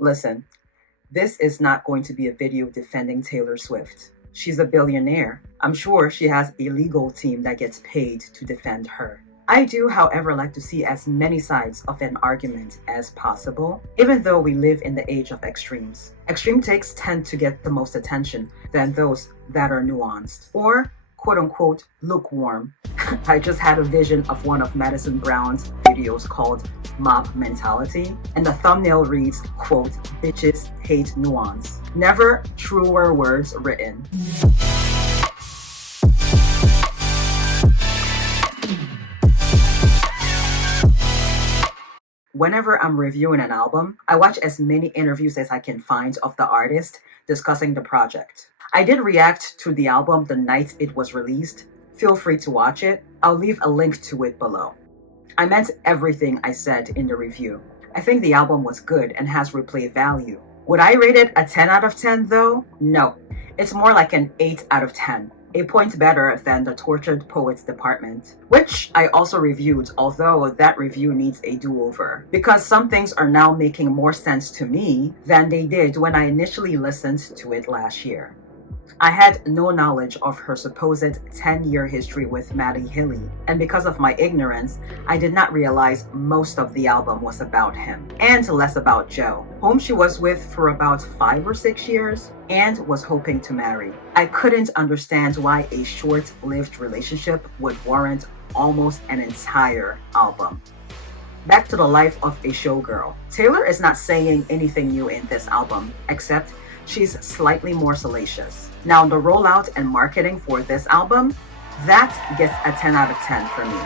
Listen, this is not going to be a video defending Taylor Swift. She's a billionaire. I'm sure she has a legal team that gets paid to defend her. I do, however, like to see as many sides of an argument as possible, even though we live in the age of extremes. Extreme takes tend to get the most attention than those that are nuanced, or quote-unquote lukewarm. I just had a vision of one of Madison Brown's videos called Mob Mentality, and the thumbnail reads, quote, "Bitches hate nuance." Never truer words written. Whenever I'm reviewing an album, I watch as many interviews as I can find of the artist discussing the project. I did react to the album the night it was released. Feel free to watch it. I'll leave a link to it below. I meant everything I said in the review. I think the album was good and has replay value. Would I rate it a 10 out of 10 though? No. It's more like an 8 out of 10. A point better than the Tortured Poets Department, which I also reviewed, although that review needs a do-over, because some things are now making more sense to me than they did when I initially listened to it last year. I had no knowledge of her supposed 10-year history with Matty Healy, and because of my ignorance, I did not realize most of the album was about him, and less about Joe, whom she was with for about 5 or 6 years, and was hoping to marry. I couldn't understand why a short-lived relationship would warrant almost an entire album. Back to the life of a showgirl. Taylor is not saying anything new in this album, except she's slightly more salacious. Now, the rollout and marketing for this album, that gets a 10 out of 10 for me.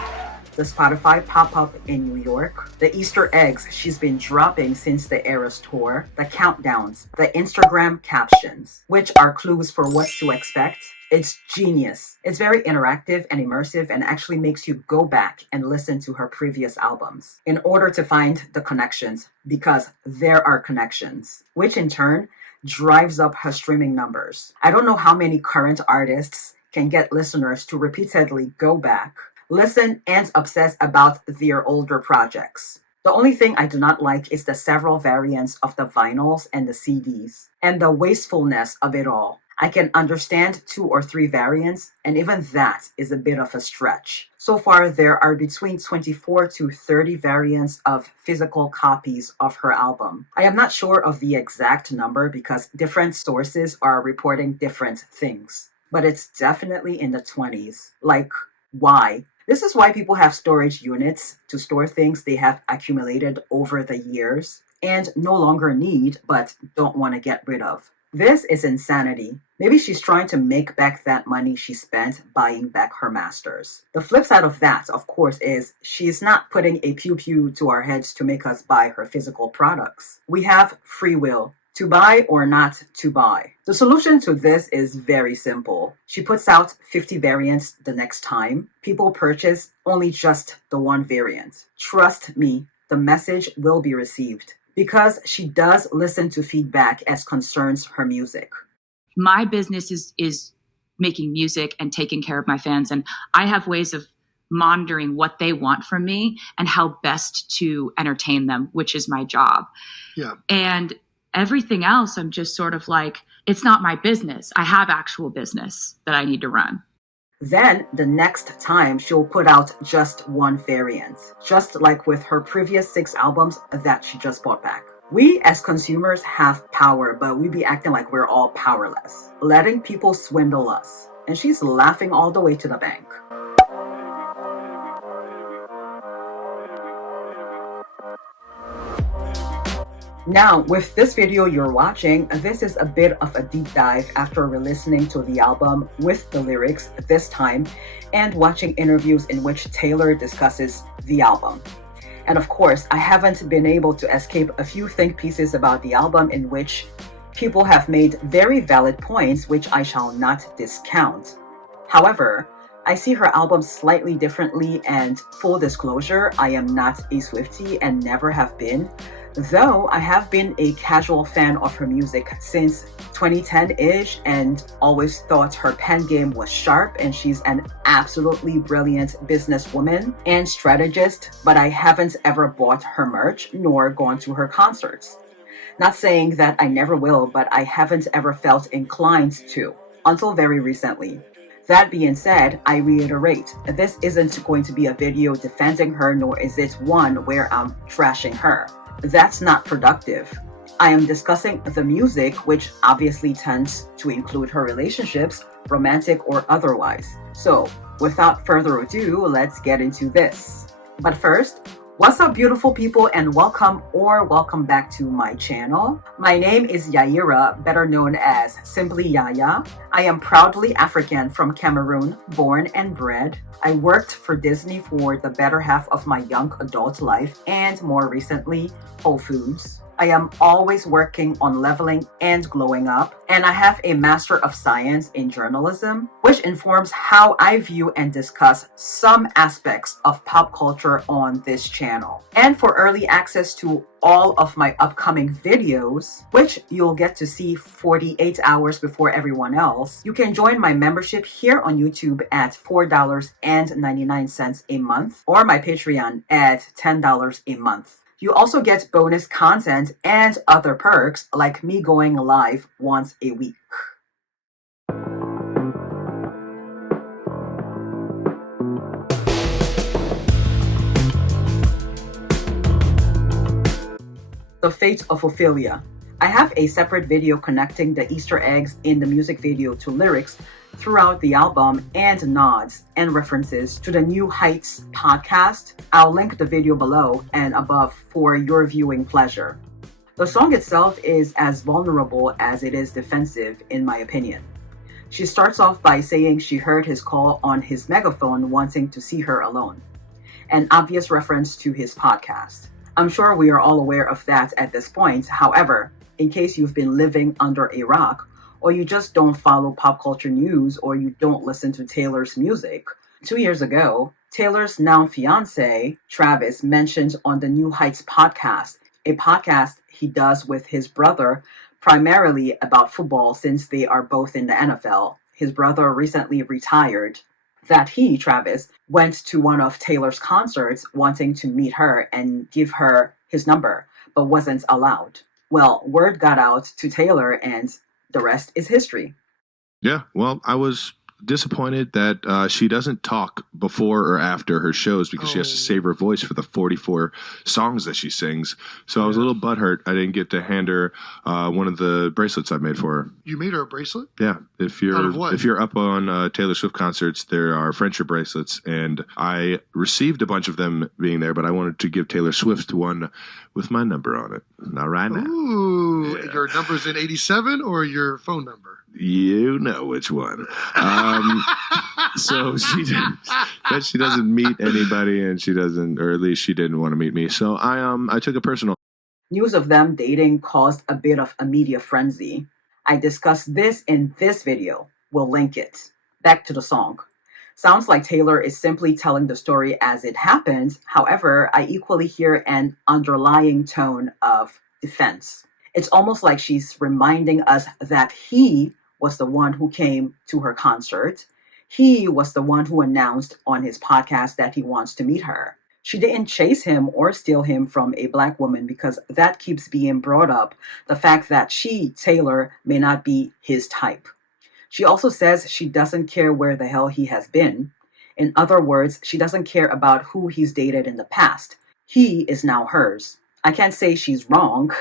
The Spotify pop-up in New York, the Easter eggs she's been dropping since the Eras tour, the countdowns, the Instagram captions, which are clues for what to expect. It's genius. It's very interactive and immersive and actually makes you go back and listen to her previous albums in order to find the connections, because there are connections, which in turn drives up her streaming numbers. I don't know how many current artists can get listeners to repeatedly go back, listen, and obsess about their older projects. The only thing I do not like is the several variants of the vinyls and the CDs, and the wastefulness of it all. I can understand 2 or 3 variants, and even that is a bit of a stretch. So far, there are between 24 to 30 variants of physical copies of her album. I am not sure of the exact number because different sources are reporting different things, but it's definitely in the 20s. Like, why? This is why people have storage units to store things they have accumulated over the years and no longer need but don't want to get rid of. This is insanity. Maybe she's trying to make back that money she spent buying back her masters. The flip side of that, of course, is she's not putting a pew-pew to our heads to make us buy her physical products. We have free will to buy or not to buy. The solution to this is very simple. She puts out 50 variants the next time. People purchase only just the one variant. Trust me, the message will be received, because she does listen to feedback as concerns her music. My business is making music and taking care of my fans, and I have ways of monitoring what they want from me and how best to entertain them, which is my job. Yeah. And everything else, I'm just sort of like, it's not my business. I have actual business that I need to run. Then the next time she'll put out just one variant, just like with her previous 6 albums that she just bought back. We as consumers have power, but we be acting like we're all powerless, letting people swindle us. And she's laughing all the way to the bank. Now, with this video you're watching, this is a bit of a deep dive after re-listening to the album with the lyrics this time and watching interviews in which Taylor discusses the album. And of course, I haven't been able to escape a few think pieces about the album in which people have made very valid points which I shall not discount. However, I see her album slightly differently, and full disclosure, I am not a Swiftie and never have been. Though I have been a casual fan of her music since 2010-ish and always thought her pen game was sharp and she's an absolutely brilliant businesswoman and strategist, but I haven't ever bought her merch nor gone to her concerts. Not saying that I never will, but I haven't ever felt inclined to, until very recently. That being said, I reiterate, this isn't going to be a video defending her, nor is it one where I'm trashing her. That's not productive. I am discussing the music, which obviously tends to include her relationships, romantic or otherwise. So, without further ado, let's get into this. But first, what's up, beautiful people, and welcome back to my channel. My name is Yaira, better known as simply Yaya. I am proudly African from Cameroon, born and bred. I worked for Disney for the better half of my young adult life and more recently, Whole Foods. I am always working on leveling and glowing up, and I have a Master of Science in Journalism, which informs how I view and discuss some aspects of pop culture on this channel. And for early access to all of my upcoming videos, which you'll get to see 48 hours before everyone else, you can join my membership here on YouTube at $4.99 a month, or my Patreon at $10 a month. You also get bonus content and other perks like me going live once a week. The Fate of Ophelia. I have a separate video connecting the Easter eggs in the music video to lyrics throughout the album and nods and references to the New Heights podcast. I'll link the video below and above for your viewing pleasure. The song itself is as vulnerable as it is defensive, in my opinion. She starts off by saying she heard his call on his megaphone wanting to see her alone, an obvious reference to his podcast. I'm sure we are all aware of that at this point. However, in case you've been living under a rock, or you just don't follow pop culture news, or you don't listen to Taylor's music, 2 years ago, Taylor's now fiance, Travis, mentioned on the New Heights podcast, a podcast he does with his brother, primarily about football since they are both in the NFL. His brother recently retired. That he, Travis, went to one of Taylor's concerts wanting to meet her and give her his number, but wasn't allowed. Well, word got out to Taylor and the rest is history. Yeah, well, I was disappointed that she doesn't talk before or after her shows because she has to save her voice for the 44 songs that she sings. So I was a little butthurt I didn't get to hand her one of the bracelets I made for her. You made her a bracelet? Yeah. If you're up on Taylor Swift concerts, there are friendship bracelets, and I received a bunch of them being there, but I wanted to give Taylor Swift one with my number on it. Not right now. Ooh, yeah. Your number's in 87 or your phone number? You know which one. So she doesn't meet anybody, and she doesn't, or at least she didn't want to meet me. So I took it personal. News of them dating caused a bit of a media frenzy. I discussed this in this video. We'll link it. Back to the song. Sounds like Taylor is simply telling the story as it happened. However, I equally hear an underlying tone of defense. It's almost like she's reminding us that he was the one who came to her concert. He was the one who announced on his podcast that he wants to meet her. She didn't chase him or steal him from a black woman, because that keeps being brought up, the fact that she, Taylor, may not be his type. She also says she doesn't care where the hell he has been. In other words, she doesn't care about who he's dated in the past. He is now hers. I can't say she's wrong.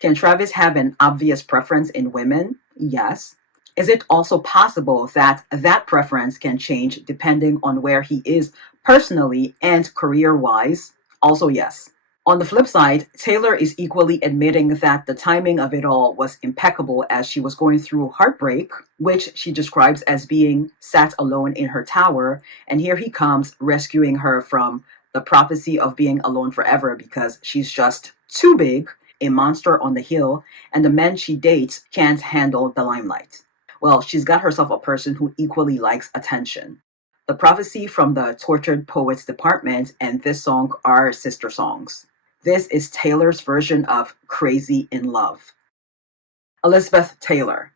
Can Travis have an obvious preference in women? Yes. Is it also possible that that preference can change depending on where he is personally and career-wise? Also yes. On the flip side, Taylor is equally admitting that the timing of it all was impeccable, as she was going through heartbreak, which she describes as being sat alone in her tower, and here he comes rescuing her from the prophecy of being alone forever because she's just too big, a monster on the hill, and the men she dates can't handle the limelight. Well, she's got herself a person who equally likes attention. The Prophecy from the Tortured Poets Department and this song are sister songs. This is Taylor's version of Crazy in Love. Elizabeth Taylor.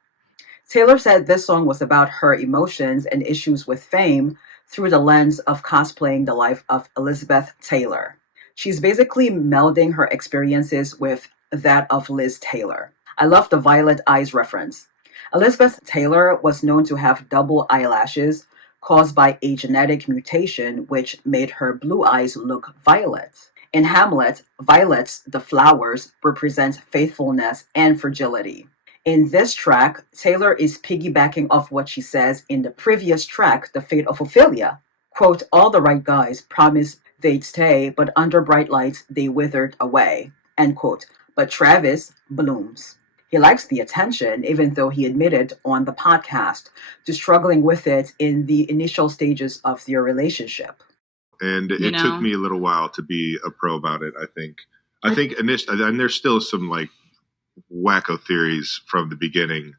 Taylor said this song was about her emotions and issues with fame through the lens of cosplaying the life of Elizabeth Taylor. She's basically melding her experiences with that of Liz Taylor. I love the violet eyes reference. Elizabeth Taylor was known to have double eyelashes caused by a genetic mutation which made her blue eyes look violet. In Hamlet, violets, the flowers, represent faithfulness and fragility. In this track, Taylor is piggybacking off what she says in the previous track, The Fate of Ophelia. Quote, all the right guys promised they'd stay, but under bright lights they withered away. End quote. But Travis blooms. He likes the attention, even though he admitted on the podcast to struggling with it in the initial stages of their relationship. And it took me a little while to be a pro about it, I think. And there's still some like wacko theories from the beginning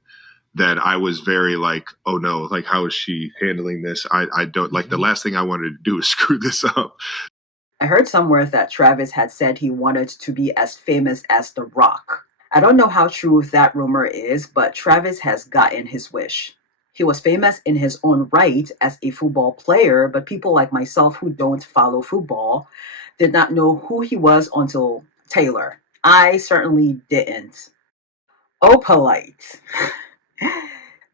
that I was very like, oh no, like how is she handling this? I don't like the last thing I wanted to do is screw this up. I heard somewhere that Travis had said he wanted to be as famous as The Rock. I don't know how true that rumor is, but Travis has gotten his wish. He was famous in his own right as a football player, but people like myself who don't follow football did not know who he was until Taylor. I certainly didn't. Opalite.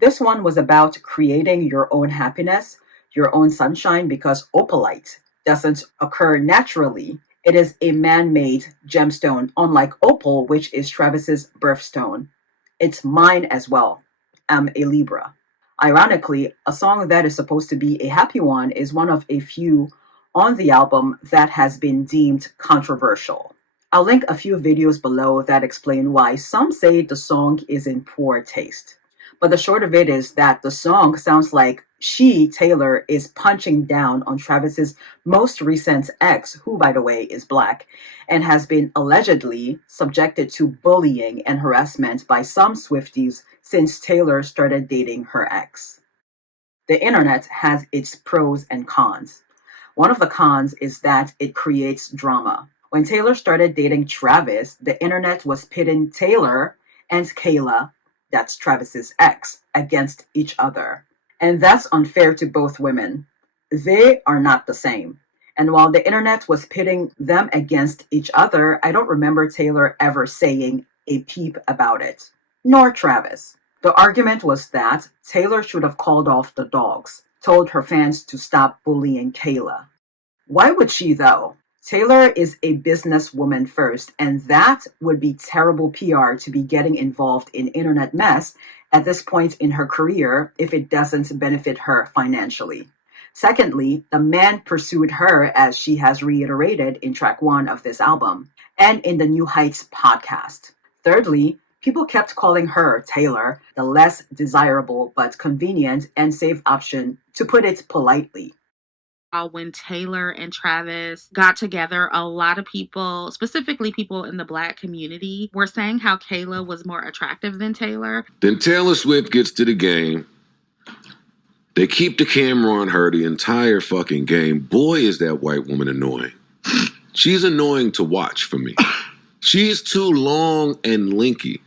This one was about creating your own happiness, your own sunshine, because opalite doesn't occur naturally. It is a man-made gemstone, unlike opal, which is Travis's birthstone. It's mine as well. I'm a Libra. Ironically, a song that is supposed to be a happy one is one of a few on the album that has been deemed controversial. I'll link a few videos below that explain why some say the song is in poor taste. But the short of it is that the song sounds like she, Taylor, is punching down on Travis's most recent ex, who, by the way, is Black, and has been allegedly subjected to bullying and harassment by some Swifties since Taylor started dating her ex. The internet has its pros and cons. One of the cons is that it creates drama. When Taylor started dating Travis, the internet was pitting Taylor and Kayla, that's Travis's ex, against each other. And that's unfair to both women. They are not the same. And while the internet was pitting them against each other, I don't remember Taylor ever saying a peep about it, nor Travis. The argument was that Taylor should have called off the dogs, told her fans to stop bullying Kayla. Why would she, though? Taylor is a businesswoman first, and that would be terrible PR to be getting involved in internet mess at this point in her career if it doesn't benefit her financially. Secondly, the man pursued her, as she has reiterated in track 1 of this album and in the New Heights podcast. Thirdly, people kept calling her, Taylor, the less desirable but convenient and safe option, to put it politely. When Taylor and Travis got together, a lot of people, specifically people in the Black community, were saying how Kayla was more attractive than Taylor. Then Taylor Swift gets to the game. They keep the camera on her the entire fucking game. Boy, is that white woman annoying. She's annoying to watch for me. She's too long and linky.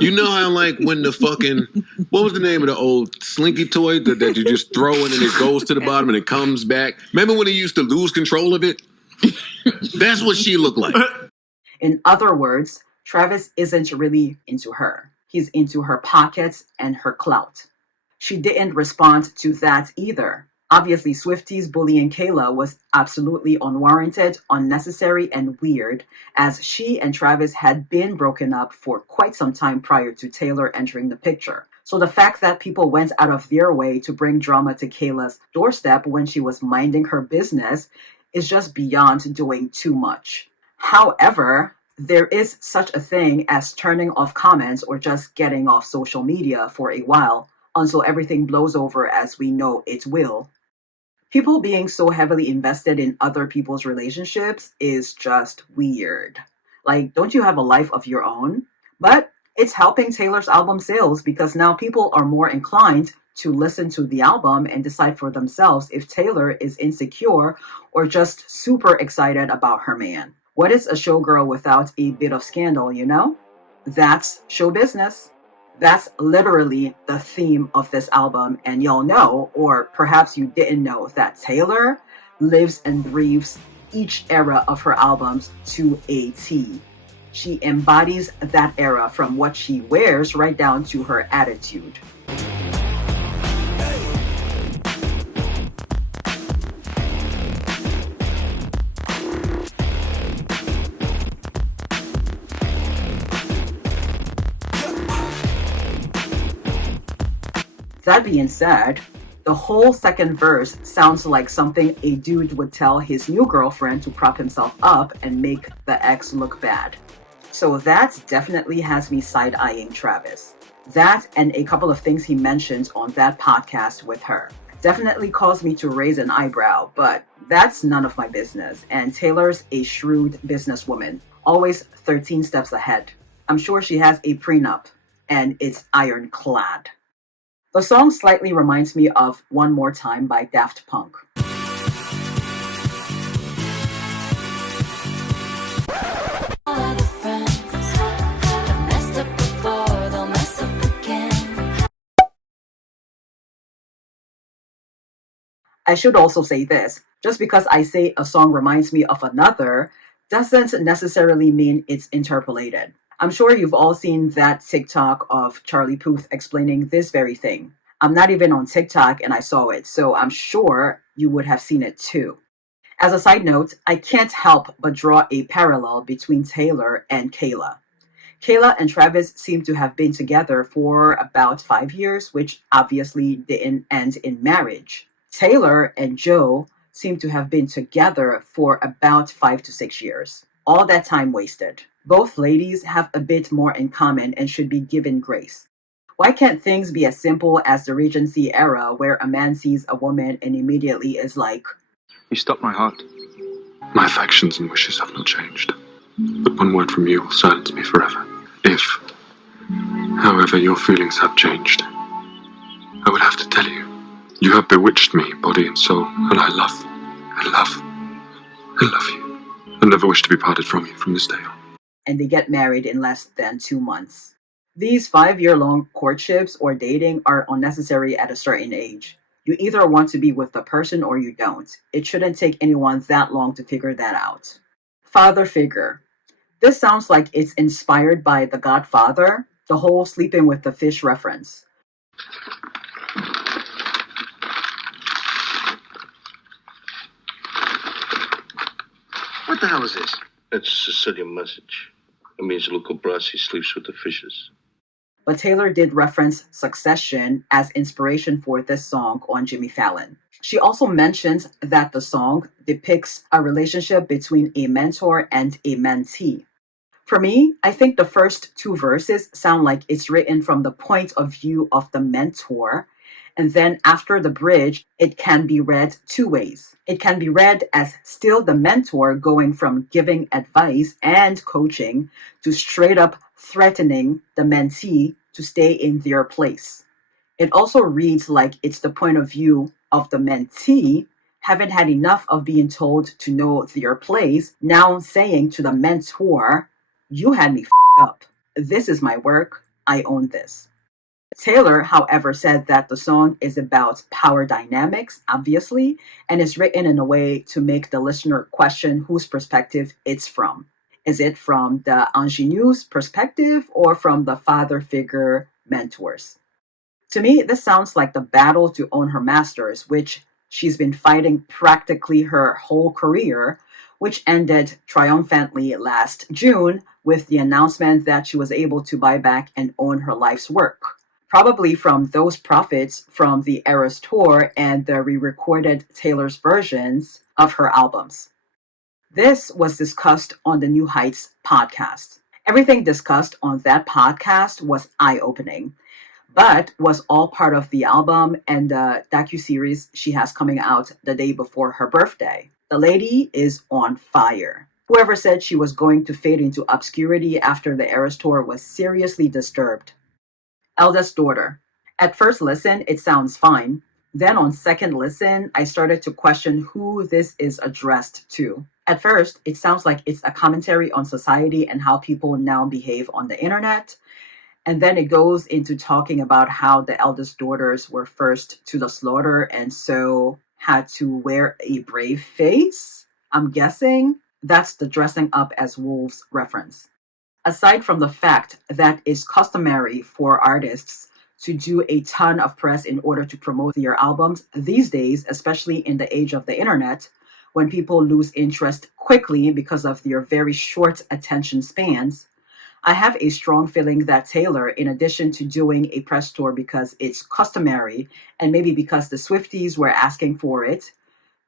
You know how, like, when the fucking, what was the name of the old slinky toy that you just throw in and it goes to the bottom and it comes back? Remember when he used to lose control of it? That's what she looked like. In other words, Travis isn't really into her. He's into her pockets and her clout. She didn't respond to that either. Obviously, Swifties bullying Kayla was absolutely unwarranted, unnecessary, and weird, as she and Travis had been broken up for quite some time prior to Taylor entering the picture. So the fact that people went out of their way to bring drama to Kayla's doorstep when she was minding her business is just beyond doing too much. However, there is such a thing as turning off comments or just getting off social media for a while until everything blows over, as we know it will. People being so heavily invested in other people's relationships is just weird. Like, don't you have a life of your own? But it's helping Taylor's album sales because now people are more inclined to listen to the album and decide for themselves if Taylor is insecure or just super excited about her man. What is a showgirl without a bit of scandal, you know? That's show business. That's literally the theme of this album, and y'all know, or perhaps you didn't know, that Taylor lives and breathes each era of her albums to a T. She embodies that era from what she wears right down to her attitude. That being said, the whole second verse sounds like something a dude would tell his new girlfriend to prop himself up and make the ex look bad. So that definitely has me side-eyeing Travis. That and a couple of things he mentions on that podcast with her definitely caused me to raise an eyebrow, but that's none of my business. And Taylor's a shrewd businesswoman, always 13 steps ahead. I'm sure she has a prenup, and it's ironclad. The song slightly reminds me of One More Time by Daft Punk. I should also say this, just because I say a song reminds me of another doesn't necessarily mean it's interpolated. I'm sure you've all seen that TikTok of Charlie Puth explaining this very thing. I'm not even on TikTok and I saw it, so I'm sure you would have seen it too. As a side note, I can't help but draw a parallel between Taylor and Kayla. Kayla and Travis seem to have been together for about 5 years, which obviously didn't end in marriage. Taylor and Joe seem to have been together for about 5 to 6 years. All that time wasted. Both ladies have a bit more in common and should be given grace. Why can't things be as simple as the Regency era where a man sees a woman and immediately is like, "You stopped my heart. My affections and wishes have not changed. But one word from you will silence me forever. If, however, your feelings have changed, I would have to tell you, you have bewitched me, body and soul, and I love you, and never wish to be parted from you from this day on." and they get married in less than 2 months. These 5-year-long courtships or dating are unnecessary at a certain age. You either want to be with the person or you don't. It shouldn't take anyone that long to figure that out. Father figure. This sounds like it's inspired by The Godfather, the whole sleeping with the fish reference. What the hell is this? It's a Sicilian message. It means local brassy sleeps with the fishes. But Taylor did reference Succession as inspiration for this song on Jimmy Fallon. She also mentions that the song depicts a relationship between a mentor and a mentee. For me, I think the first 2 verses sound like it's written from the point of view of the mentor, and then after the bridge, it can be read 2 ways. It can be read as still the mentor going from giving advice and coaching to straight up threatening the mentee to stay in their place. It also reads like it's the point of view of the mentee haven't had enough of being told to know their place, now saying to the mentor, "You had me up. This is my work. I own this." Taylor, however, said that the song is about power dynamics, obviously, and is written in a way to make the listener question whose perspective it's from. Is it from the ingenue's perspective or from the father figure mentors? To me, this sounds like the battle to own her masters, which she's been fighting practically her whole career, which ended triumphantly last June with the announcement that she was able to buy back and own her life's work. Probably from those profits from the Eras Tour and the re-recorded Taylor's versions of her albums. This was discussed on the New Heights podcast. Everything discussed on that podcast was eye-opening, but was all part of the album and the docuseries she has coming out the day before her birthday. The lady is on fire. Whoever said she was going to fade into obscurity after the Eras Tour was seriously disturbed. Eldest daughter. At first listen, it sounds fine. Then on second listen, I started to question who this is addressed to. At first, it sounds like it's a commentary on society and how people now behave on the internet. And then it goes into talking about how the eldest daughters were first to the slaughter and so had to wear a brave face. I'm guessing that's the dressing up as wolves reference. Aside from the fact that it's customary for artists to do a ton of press in order to promote their albums these days, especially in the age of the internet, when people lose interest quickly because of their very short attention spans, I have a strong feeling that Taylor, in addition to doing a press tour because it's customary and maybe because the Swifties were asking for it,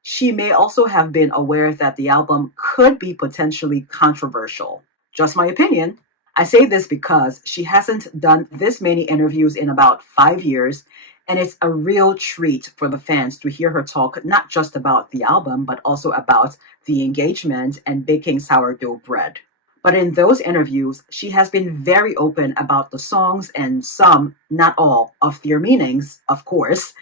she may also have been aware that the album could be potentially controversial. Just my opinion. I say this because she hasn't done this many interviews in about 5 years, and it's a real treat for the fans to hear her talk not just about the album, but also about the engagement and baking sourdough bread. But in those interviews, she has been very open about the songs and some, not all, of their meanings, of course,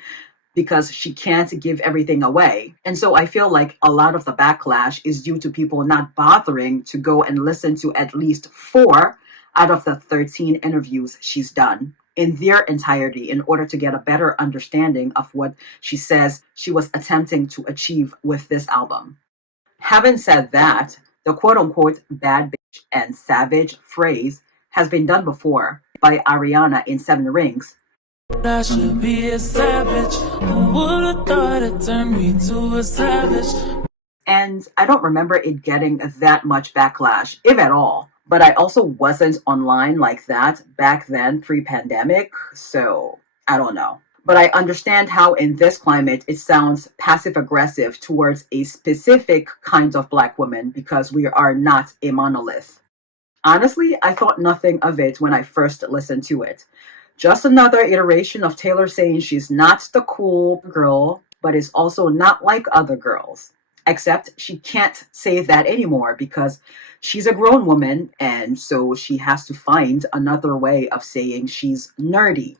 because she can't give everything away. And so I feel like a lot of the backlash is due to people not bothering to go and listen to at least 4 out of the 13 interviews she's done in their entirety in order to get a better understanding of what she says she was attempting to achieve with this album. Having said that, the quote-unquote bad bitch and savage phrase has been done before by Ariana in 7 Rings. I should be a savage. Who would have thought it turned me to a savage? And I don't remember it getting that much backlash, if at all. But I also wasn't online like that back then, pre-pandemic, so I don't know. But I understand how in this climate it sounds passive-aggressive towards a specific kind of Black woman because we are not a monolith. Honestly, I thought nothing of it when I first listened to it. Just another iteration of Taylor saying she's not the cool girl, but is also not like other girls. Except she can't say that anymore because she's a grown woman, and so she has to find another way of saying she's nerdy.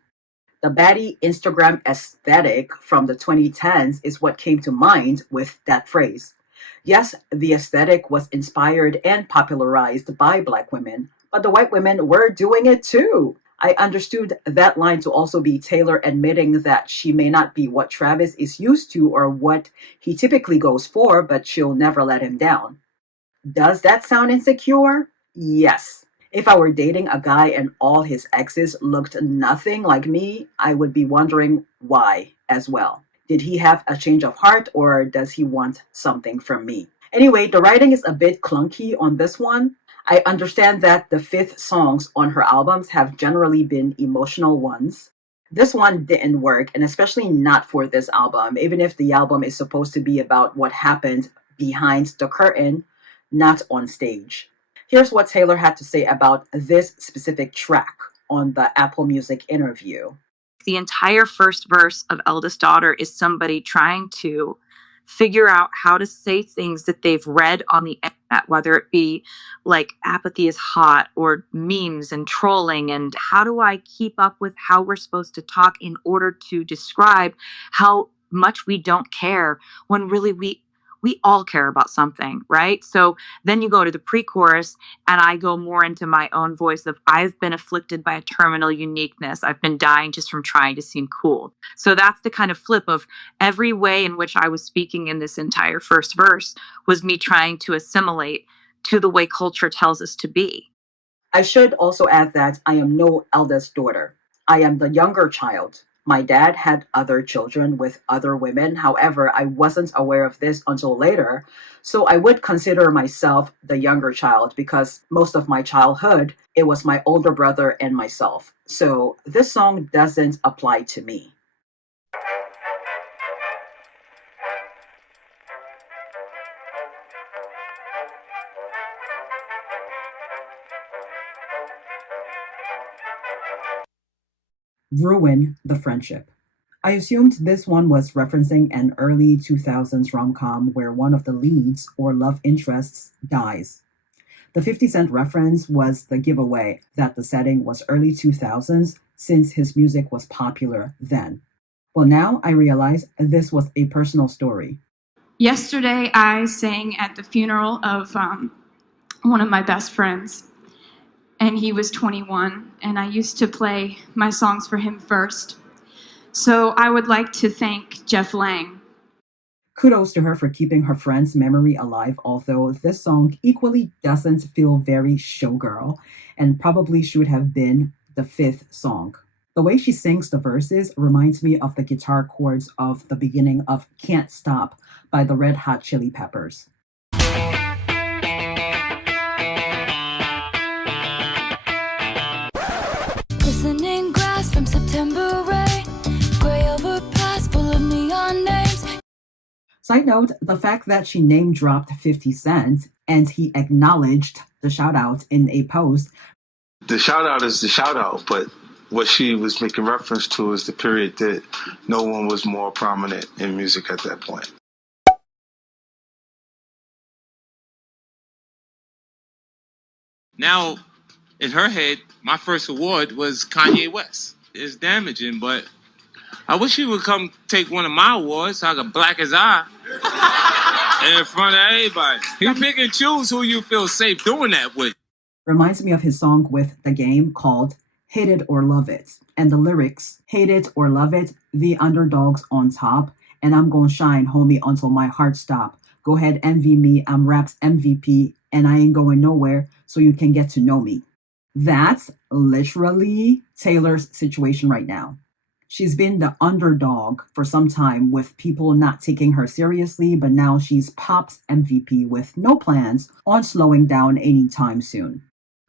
The baddie Instagram aesthetic from the 2010s is what came to mind with that phrase. Yes, the aesthetic was inspired and popularized by Black women, but the white women were doing it too. I understood that line to also be Taylor admitting that she may not be what Travis is used to or what he typically goes for, but she'll never let him down. Does that sound insecure? Yes. If I were dating a guy and all his exes looked nothing like me, I would be wondering why as well. Did he have a change of heart or does he want something from me? Anyway, the writing is a bit clunky on this one. I understand that the 5th songs on her albums have generally been emotional ones. This one didn't work, and especially not for this album, even if the album is supposed to be about what happened behind the curtain, not on stage. Here's what Taylor had to say about this specific track on the Apple Music interview. The entire first verse of Eldest Daughter is somebody trying to figure out how to say things that they've read on the internet, whether it be like apathy is hot or memes and trolling, and how do I keep up with how we're supposed to talk in order to describe how much we don't care when really we all care about something, right? So then you go to the pre-chorus and I go more into my own voice of I've been afflicted by a terminal uniqueness. I've been dying just from trying to seem cool. So that's the kind of flip of every way in which I was speaking in this entire first verse was me trying to assimilate to the way culture tells us to be. I should also add that I am no eldest daughter. I am the younger child. My dad had other children with other women. However, I wasn't aware of this until later. So I would consider myself the younger child because most of my childhood, it was my older brother and myself. So this song doesn't apply to me. Ruin the Friendship. I assumed this one was referencing an early 2000s rom-com where one of the leads or love interests dies. The 50 Cent reference was the giveaway that the setting was early 2000s since his music was popular then. Well, now I realize this was a personal story. Yesterday, I sang at the funeral of one of my best friends. And he was 21, and I used to play my songs for him first. So I would like to thank Jeff Lang. Kudos to her for keeping her friend's memory alive, although this song equally doesn't feel very showgirl and probably should have been the 5th song. The way she sings the verses reminds me of the guitar chords of the beginning of Can't Stop by the Red Hot Chili Peppers. Glistening grass from September rain, gray overpass full of neon names. Side note, the fact that she name dropped 50 Cent and he acknowledged the shout out in a post. The shout out is the shout out, but what she was making reference to is the period that no one was more prominent in music at that point. Now, in her head, my first award was Kanye West. It's damaging, but I wish he would come take one of my awards so I could black his eye in front of everybody. You pick and choose who you feel safe doing that with. Reminds me of his song with The Game called Hate It or Love It. And the lyrics, hate it or love it, the underdog's on top, and I'm gonna shine, homie, until my heart stop. Go ahead, envy me, I'm rap's MVP, and I ain't going nowhere, so you can get to know me. That's literally Taylor's situation right now. She's been the underdog for some time with people not taking her seriously, but now she's pop's MVP with no plans on slowing down anytime soon.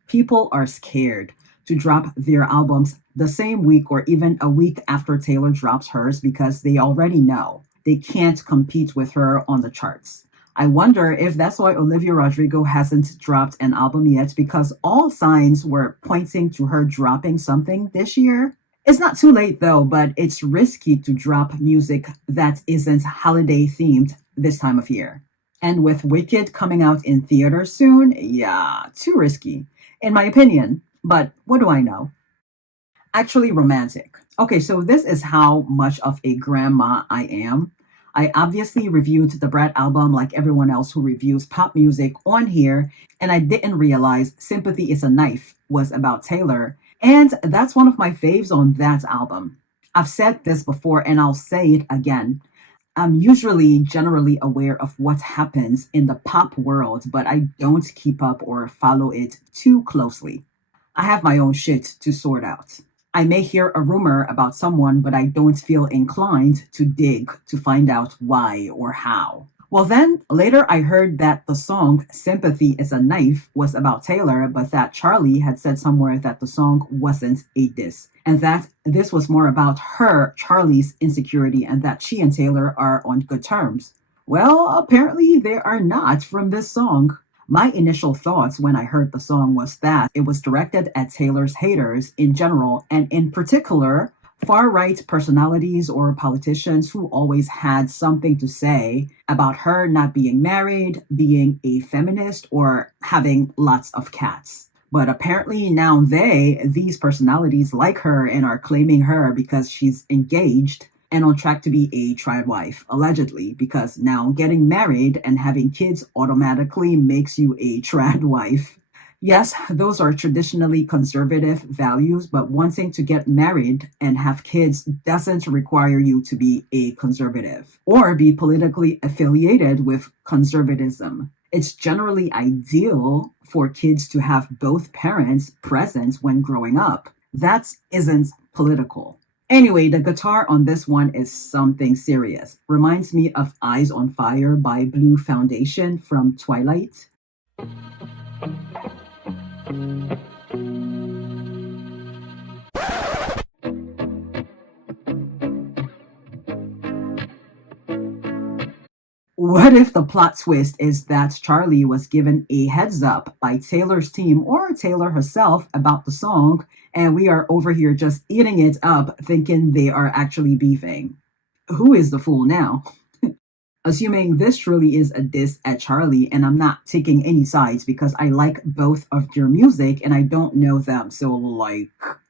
People are scared to drop their albums the same week or even a week after Taylor drops hers because they already know they can't compete with her on the charts. I wonder if that's why Olivia Rodrigo hasn't dropped an album yet, because all signs were pointing to her dropping something this year. It's not too late though, but it's risky to drop music that isn't holiday themed this time of year. And with Wicked coming out in theaters soon, yeah, too risky, in my opinion. But what do I know? Actually romantic. Okay, so this is how much of a grandma I am. I obviously reviewed the Brat album like everyone else who reviews pop music on here, and I didn't realize Sympathy is a Knife was about Taylor, and that's one of my faves on that album. I've said this before and I'll say it again. I'm usually generally aware of what happens in the pop world, but I don't keep up or follow it too closely. I have my own shit to sort out. I may hear a rumor about someone, but I don't feel inclined to dig to find out why or how. Well then, later I heard that the song Sympathy is a Knife was about Taylor, but that Charlie had said somewhere that the song wasn't a diss, and that this was more about her, Charlie's insecurity, and that she and Taylor are on good terms. Well, apparently they are not from this song. My initial thoughts when I heard the song was that it was directed at Taylor's haters in general, and in particular, far-right personalities or politicians who always had something to say about her not being married, being a feminist, or having lots of cats. But apparently now these personalities like her and are claiming her because she's engaged and on track to be a trad wife, allegedly, because now getting married and having kids automatically makes you a trad wife. Yes, those are traditionally conservative values, but wanting to get married and have kids doesn't require you to be a conservative or be politically affiliated with conservatism. It's generally ideal for kids to have both parents present when growing up. That isn't political. Anyway, the guitar on this one is something serious. Reminds me of Eyes on Fire by Blue Foundation from Twilight. What if the plot twist is that Charlie was given a heads up by Taylor's team or Taylor herself about the song, and we are over here just eating it up thinking they are actually beefing? Who is the fool now? Assuming this truly is a diss at Charlie, and I'm not taking any sides because I like both of their music and I don't know them, so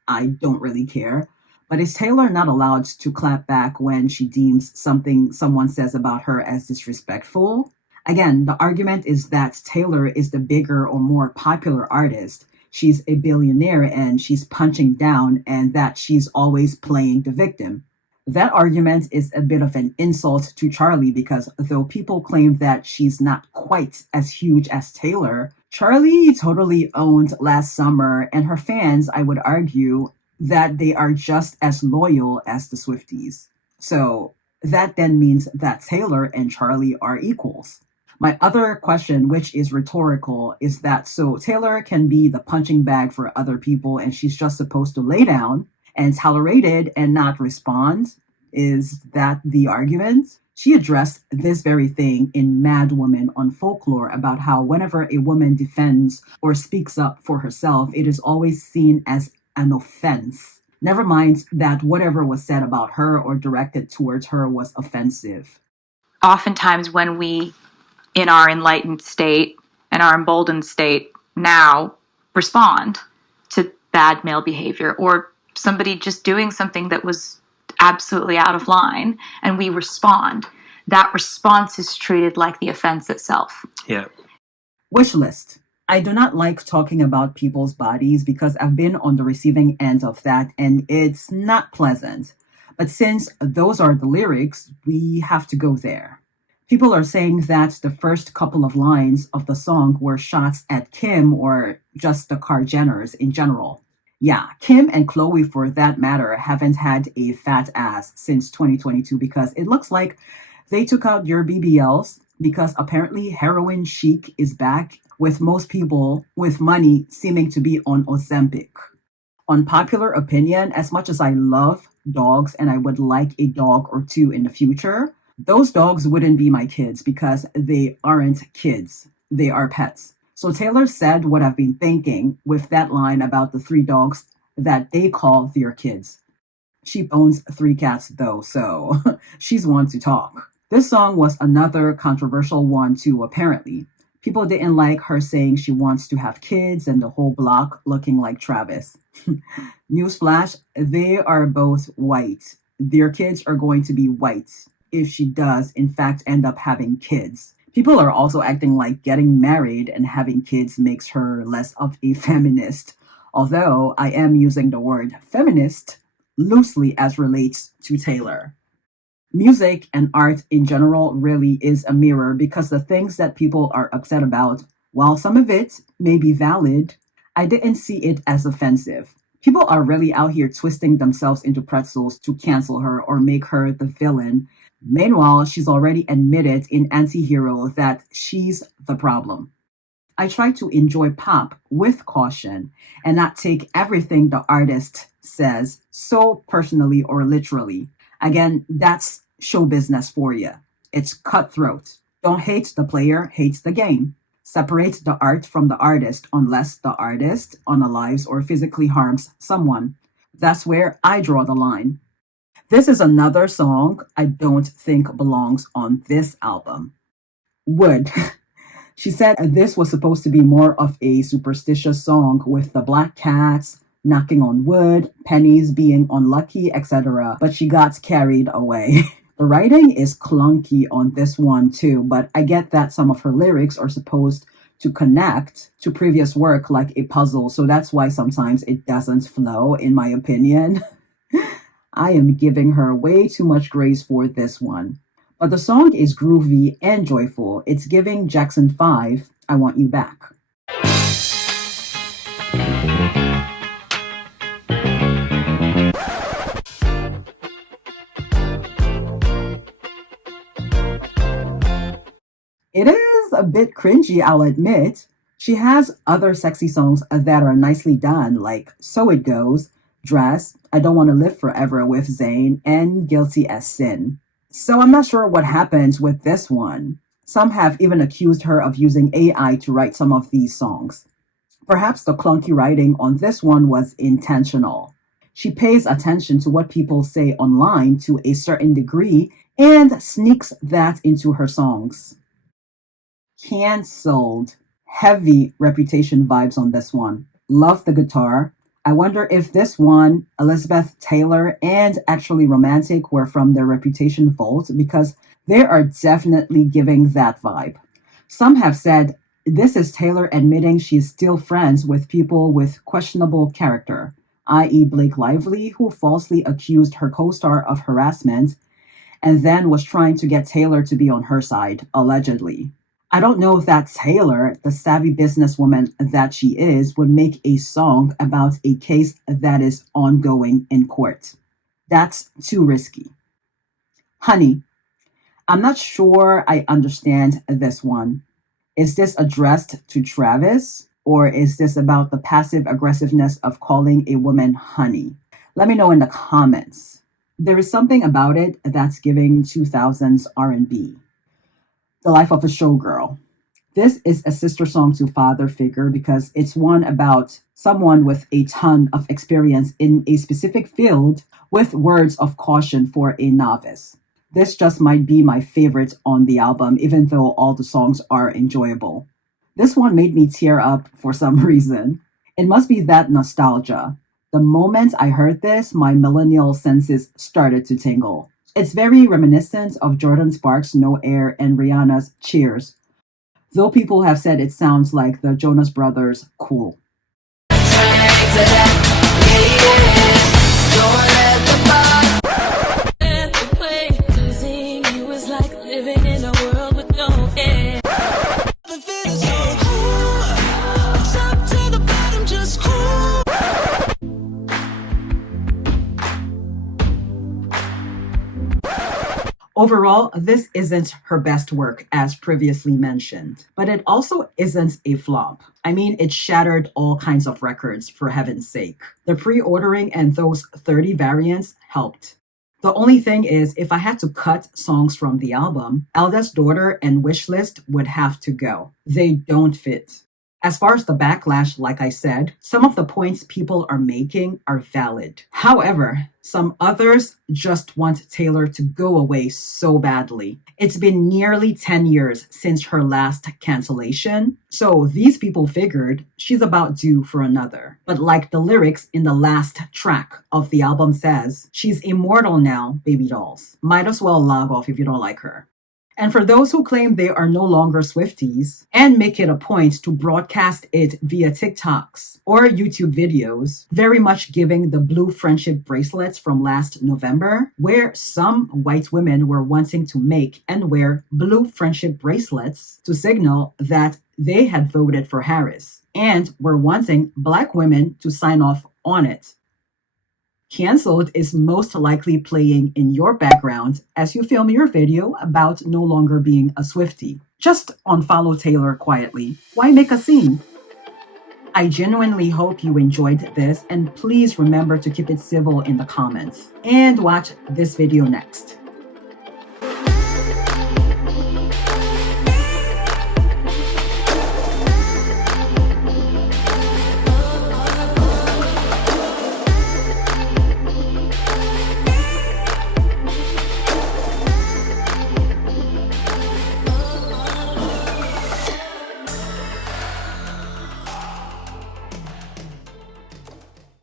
I don't really care. But is Taylor not allowed to clap back when she deems something someone says about her as disrespectful? Again, the argument is that Taylor is the bigger or more popular artist. She's a billionaire and she's punching down, and that she's always playing the victim. That argument is a bit of an insult to Charlie because though people claim that she's not quite as huge as Taylor, Charlie totally owned Last Summer, and her fans, I would argue, that they are just as loyal as the Swifties. So that then means that Taylor and Charlie are equals. My other question, which is rhetorical, is that so Taylor can be the punching bag for other people and she's just supposed to lay down and tolerate it and not respond? Is that the argument? She addressed this very thing in Mad Woman on Folklore about how whenever a woman defends or speaks up for herself, it is always seen as an offense. Never mind that whatever was said about her or directed towards her was offensive. Oftentimes when we, in our enlightened state and our emboldened state now, respond to bad male behavior or somebody just doing something that was absolutely out of line, and we respond, that response is treated like the offense itself. Yeah. Wish list. I do not like talking about people's bodies because I've been on the receiving end of that and it's not pleasant. But since those are the lyrics, we have to go there. People are saying that the first couple of lines of the song were shots at Kim or just the Kar-Jenners in general. Yeah, Kim and Chloe, for that matter, haven't had a fat ass since 2022 because it looks like they took out your BBLs because apparently heroin chic is back, with most people with money seeming to be on Ozempic. Unpopular opinion, as much as I love dogs and I would like a dog or two in the future, those dogs wouldn't be my kids because they aren't kids. They are pets. So Taylor said what I've been thinking with that line about the 3 dogs that they call their kids. She owns 3 cats though, so she's one to talk. This song was another controversial one too, apparently. People didn't like her saying she wants to have kids and the whole block looking like Travis. Newsflash, they are both white. Their kids are going to be white if she does, in fact, end up having kids. People are also acting like getting married and having kids makes her less of a feminist, although I am using the word feminist loosely as relates to Taylor. Music and art in general really is a mirror because the things that people are upset about, while some of it may be valid, I didn't see it as offensive. People are really out here twisting themselves into pretzels to cancel her or make her the villain. Meanwhile, she's already admitted in Anti-Hero that she's the problem. I try to enjoy pop with caution and not take everything the artist says so personally or literally. Again, that's show business for you. It's cutthroat. Don't hate the player, hate the game. Separate the art from the artist unless the artist unalives or physically harms someone. That's where I draw the line. This is another song I don't think belongs on this album. Wood. She said this was supposed to be more of a superstitious song with the black cats, knocking on wood, pennies being unlucky, etc. But she got carried away. The writing is clunky on this one too, but I get that some of her lyrics are supposed to connect to previous work like a puzzle, so that's why sometimes it doesn't flow, in my opinion. I am giving her way too much grace for this one. But the song is groovy and joyful. It's giving Jackson 5, I Want You Back. It is a bit cringy, I'll admit. She has other sexy songs that are nicely done, like So It Goes, Dress, I Don't Want to Live Forever with Zane, and Guilty as Sin. So I'm not sure what happens with this one. Some have even accused her of using AI to write some of these songs. Perhaps the clunky writing on this one was intentional. She pays attention to what people say online to a certain degree and sneaks that into her songs. Cancelled. Heavy Reputation vibes on this one. Love the guitar. I wonder if this one, Elizabeth Taylor, and Actually Romantic were from their Reputation vault because they are definitely giving that vibe. Some have said this is Taylor admitting she's still friends with people with questionable character. i.e. Blake Lively, who falsely accused her co-star of harassment and then was trying to get Taylor to be on her side, allegedly. I don't know if that Taylor, the savvy businesswoman that she is, would make a song about a case that is ongoing in court. That's too risky. Honey, I'm not sure I understand this one. Is this addressed to Travis, or is this about the passive aggressiveness of calling a woman honey? Let me know in the comments. There is something about it that's giving 2000s R&B. The Life of a Showgirl. This is a sister song to Father Figure because it's one about someone with a ton of experience in a specific field with words of caution for a novice. This just might be my favorite on the album, even though all the songs are enjoyable. This one made me tear up for some reason. It must be that nostalgia. The moment I heard this, my millennial senses started to tingle. It's very reminiscent of Jordan Sparks' No Air and Rihanna's Cheers, though people have said it sounds like the Jonas Brothers' Cool. Overall, this isn't her best work, as previously mentioned, but it also isn't a flop. I mean, it shattered all kinds of records, for heaven's sake. The pre-ordering and those 30 variants helped. The only thing is, if I had to cut songs from the album, Eldest Daughter and Wishlist would have to go. They don't fit. As far as the backlash, like I said, some of the points people are making are valid. However, some others just want Taylor to go away so badly. It's been nearly 10 years since her last cancellation, so these people figured she's about due for another. But like the lyrics in the last track of the album says, she's immortal now, baby dolls. Might as well log off if you don't like her. And for those who claim they are no longer Swifties and make it a point to broadcast it via TikToks or YouTube videos, very much giving the blue friendship bracelets from last November, where some white women were wanting to make and wear blue friendship bracelets to signal that they had voted for Harris and were wanting Black women to sign off on it. Cancelled is most likely playing in your background as you film your video about no longer being a Swiftie. Just unfollow Taylor quietly. Why make a scene? I genuinely hope you enjoyed this, and please remember to keep it civil in the comments. And watch this video next.